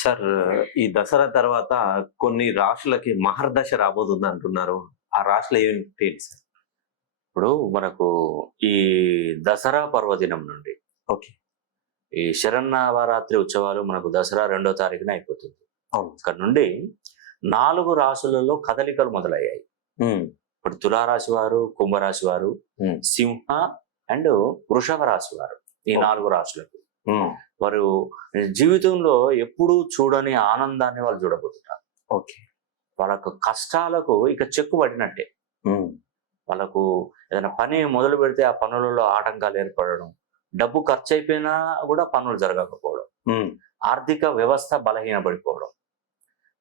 Sir, ఈ దసరా తర్వాత కొన్ని రాశులకి మహర్దశ రాబోతుంది అంటున్నారు. ఆ రాశులు ఏంటి సార్? ఇప్పుడు మనకు ఈ దసరా పర్వదినం నుండి ఓకే. ఈ శరన్నవరాత్రి ఉత్సవాలు మనకు దసరా 2వ తారీఖున అయిపోతుంది. అవును. అక్కడ నుండి 4 రాశులలో కదలికలు మొదలయ్యాయి. హ్మ్. ఇప్పుడు తులారాశి వారు, కుంభరాశి వారు, హ్మ్. సింహ అండ్ వృషభ రాశి వారు, ఈ ఓకే. 4 రాశులకు హ్మ్. వారు జీవితంలో ఎప్పుడూ చూడని ఆనందాన్ని వాళ్ళు చూడబోతున్నారు. ఓకే. వాళ్ళకు కష్టాలకు ఇక చెక్కు పడినట్టే. హ్మ్. వాళ్ళకు ఏదైనా పని మొదలు పెడితే ఆ పనులలో ఆటంకాలు ఏర్పడడం, డబ్బు ఖర్చు అయిపోయినా కూడా పనులు జరగకపోవడం, హ్మ్. ఆర్థిక వ్యవస్థ బలహీనపడిపోవడం,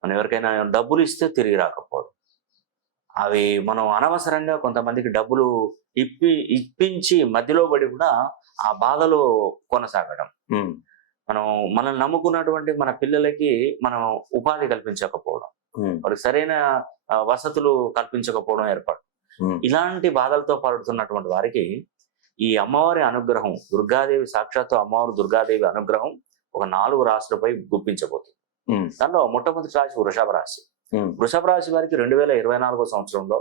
మనం ఎవరికైనా డబ్బులు ఇస్తే తిరిగి రాకపోవడం, అవి మనం అనవసరంగా కొంతమందికి డబ్బులు ఇప్పించి మధ్యలో పడి కూడా ఆ బాధలు కొనసాగడం, హ్మ్. మనం మనల్ని నమ్ముకున్నటువంటి మన పిల్లలకి మనం ఉపాధి కల్పించకపోవడం, హ్మ్. వాళ్ళకి సరైన వసతులు కల్పించకపోవడం ఏర్పడు. హ్మ్. ఇలాంటి బాధలతో పడుతున్నటువంటి వారికి ఈ అమ్మవారి అనుగ్రహం, దుర్గాదేవి సాక్షాత్తు అమ్మవారు దుర్గాదేవి అనుగ్రహం ఒక 4 రాశులపై గుప్పించబోతుంది. హ్మ్. దాంట్లో మొట్టమొదటి రాశి వృషభ రాశి. హ్మ్. వృషభ రాశి వారికి 2024 సంవత్సరంలో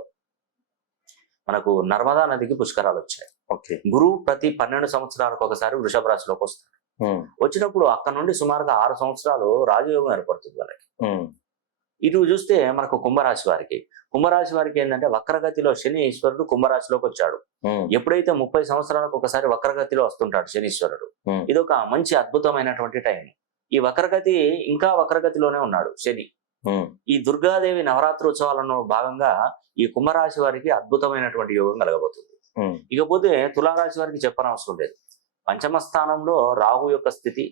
మనకు నర్మదా నదికి పుష్కరాలు వచ్చాయి. ఓకే. గురువు ప్రతి 12 సంవత్సరాలకు ఒకసారి వృషభ రాశిలోకి వస్తారు. హ్మ్. వచ్చినప్పుడు అక్కడ నుండి సుమారుగా 6 సంవత్సరాలు రాజయోగం ఏర్పడుతుంది వాళ్ళకి. హ్మ్. ఇటు చూస్తే మనకు కుంభరాశి వారికి ఏంటంటే వక్రగతిలో శని ఈశ్వరుడు కుంభరాశిలోకి వచ్చాడు. హ్మ్. ఎప్పుడైతే 30 సంవత్సరాలకు ఒకసారి వక్రగతిలో వస్తుంటాడు శనీశ్వరుడు, హ్మ్. ఇది ఒక మంచి అద్భుతమైనటువంటి టైం. ఈ వక్రగతి ఇంకా వక్రగతిలోనే ఉన్నాడు శని. హ్మ్. ఈ దుర్గాదేవి నవరాత్రోత్సవాలలో భాగంగా ఈ కుంభరాశి వారికి అద్భుతమైనటువంటి యోగం కలగబోతుంది. హ్మ్. ఇకపోతే తులారాశి వారికి చెప్పనవసరం లేదు. పంచమ స్థానంలో రాహు యొక్క స్థితి,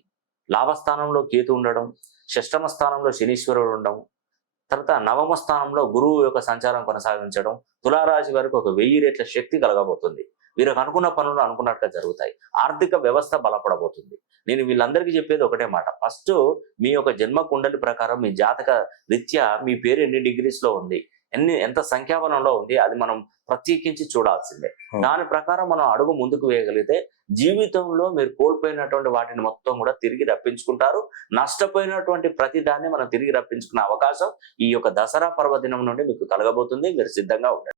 లాభస్థానంలో కేతు ఉండడం, షష్టమ స్థానంలో శనీశ్వరుడు ఉండడం, తర్వాత నవమ స్థానంలో గురువు యొక్క సంచారం కొనసాగించడం తులారాశి వారికి ఒక 1000 రెట్ల శక్తి కలగబోతుంది. వీరికి అనుకున్న పనులు అనుకున్నట్టుగా జరుగుతాయి. ఆర్థిక వ్యవస్థ బలపడబోతుంది. నేను వీళ్ళందరికీ చెప్పేది ఒకటే మాట. ఫస్ట్ మీ యొక్క జన్మ కుండలి ప్రకారం మీ జాతక రీత్యా మీ పేరు ఎన్ని డిగ్రీస్ లో ఉంది, ఎంత సంఖ్యాబలంలో ఉంది, అది మనం ప్రత్యేకించి చూడాల్సిందే. దాని ప్రకారం మనం అడుగు ముందుకు వేయగలిగితే జీవితంలో మీరు కోల్పోయినటువంటి వాటిని మొత్తం కూడా తిరిగి రప్పించుకుంటారు. నష్టపోయినటువంటి ప్రతి దాన్ని మనం తిరిగి రప్పించుకునే అవకాశం ఈ యొక్క దసరా పర్వదినం నుండి మీకు కలగబోతుంది. మీరు సిద్ధంగా ఉండండి.